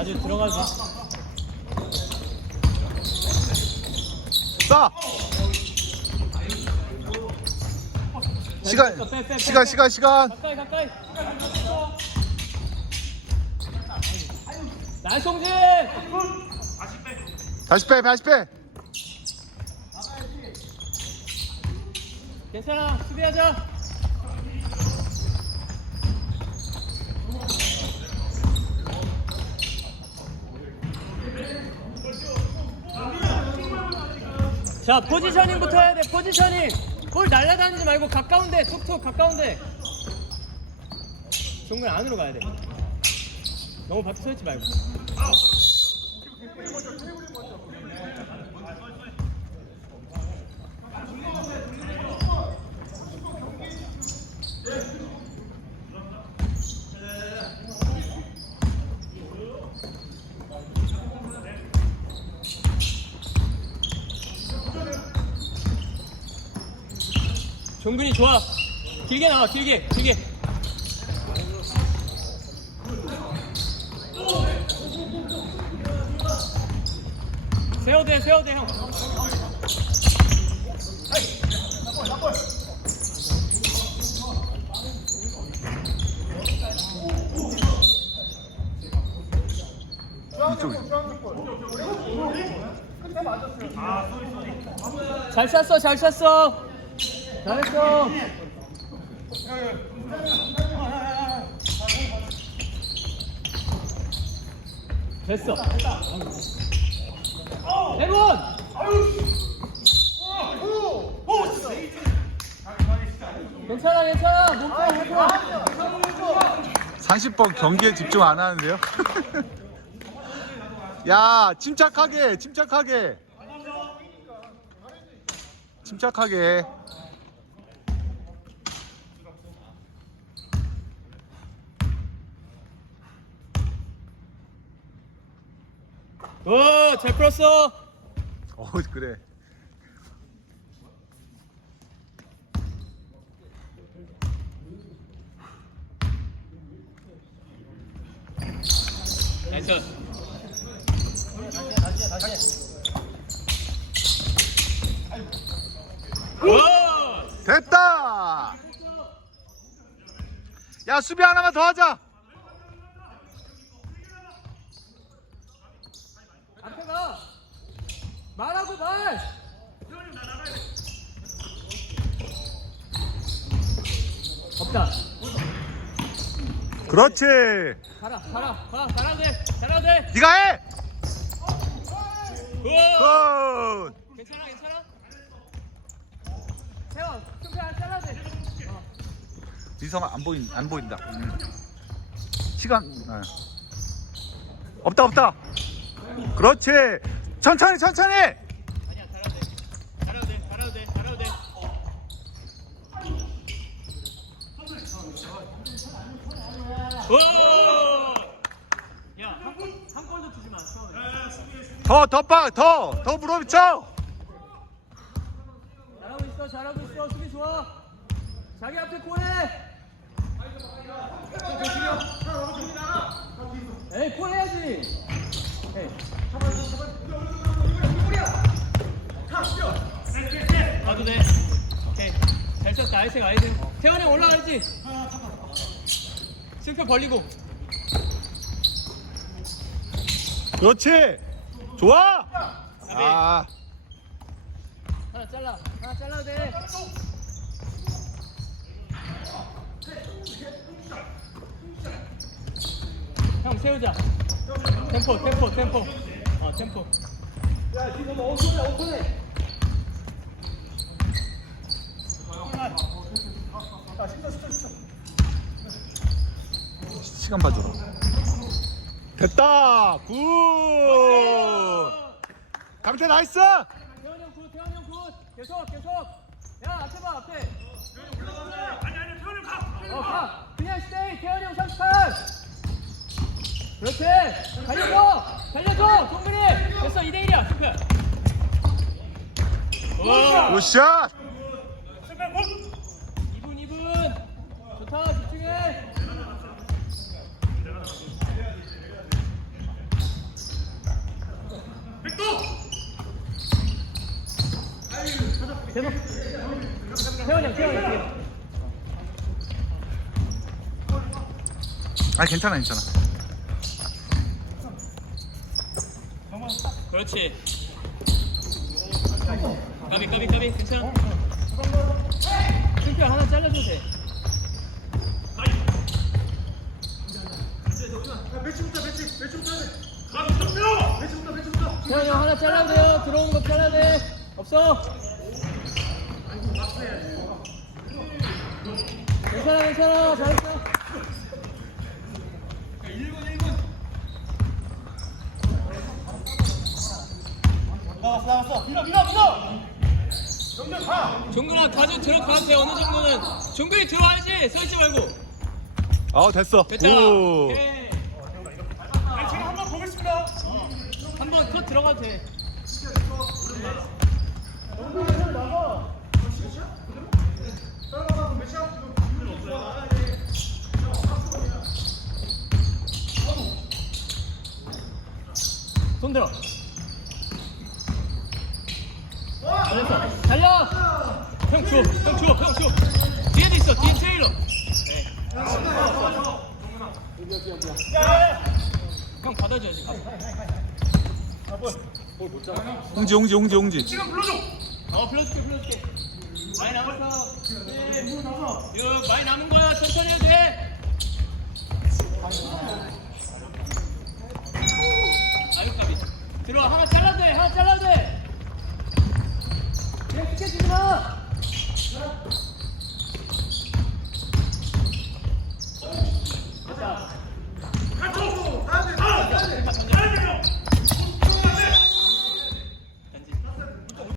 아주 들어가지. 쏴! 시간, 시간, 빼. 시간, 시간. 가까이 가까이. 송진. 다시 빼, 다시 빼. 괜찮아 수비하자. 자 포지셔닝부터 해야 돼 포지셔닝. 볼 날라다니지 말고 가까운데 툭툭 가까운데. 종근 안으로 가야 돼. 너무 밖에 서 있지 말고 종근이 좋아. 길게 나와 길게 길게. 세워대 세워대 형. 잘 쐈어 잘 쐈어 잘했어 됐어 대본 괜찮아 괜찮아 몸싸움 할 거야 30번 경기에 집중 안 하는데요? 야, 침착하게, 침착하게. 침착하게. 오잘 풀었어 어, 그래. 나이스 오! 됐다! 야, 수비 하나만 더 하자! 앞에 가 말하고 말 없다 그렇지! 가라 가라 가 가라 돼 가라 돼 네가 해! 우와 굿! 괜찮아 괜찮아 세워 좀 그냥 잘라 돼 어. 미성 안 보인 안 보인다. 음. 시간 어. 없다 없다. 그렇지. 천천히 천천히. 아니야 잘해도 돼 잘해도 돼 잘해도 돼 잘해도 돼 우와 야한 골, 한 골도 주지 마 처음에 더더빠더더 물어비쳐. 잘하고 있어 잘하고 있어 수비 좋아 자기 앞에 골해 에이 골 해야지 에이. 가도 돼 오케이 잘 쳤다 아이생 아이생 태현이 올라가야지. 승표 벌리고. 그렇지. 좋아. 아 하나 잘라. 하나 잘라도 돼. 형 세우자. 템포 템포 템포. 어 템포 시간 봐줘라. 됐다. 굿. 강태 나이스. 태현이 형 굿, 태현이 형 굿. 계속, 계속. 야, 앞에 봐, 앞에. 어, 가. 그냥 스테이, 태현이 형 38. 그렇지. 달려줘. 달려줘. 동근이. 됐어, 2대1이야, 승패. 오. 굿샷. 2분, 2분. 좋다, 집중해. 계속. 태현이 형 태현이 형 뒤에. 아 괜찮아 괜찮아. 그렇지. 까비 까비 까비. 괜찮아. 승표 하나 잘라줘도 돼. 태현이 형 하나 잘라도 돼요. 들어오는 거 돼. 없어 괜찮아 괜찮아 잘했어 종근아 가져 들어가도 돼 어느 정도는. 종근이 들어와야지. 서있지 말고. 아 됐어. 됐다. 오. 오케이. 제가 한번 보겠습니다. 한번 컷 들어가도 돼 손 들어 잘했어 달려 형 줘, 형 줘, 형 줘. 뒤에도 있어, 뒤에 트레일러. 네. 형 받아줘야지. 홍지 홍지 홍지 홍지 어, 불러줄게, 불러줄게. 많이 남았어. 6, 많이 남은 거야. 천천히 해도 돼. 아유, 까비. 들어와, 하나 잘라도 돼, 하나 잘라도 돼. 그냥 시켜주지 마.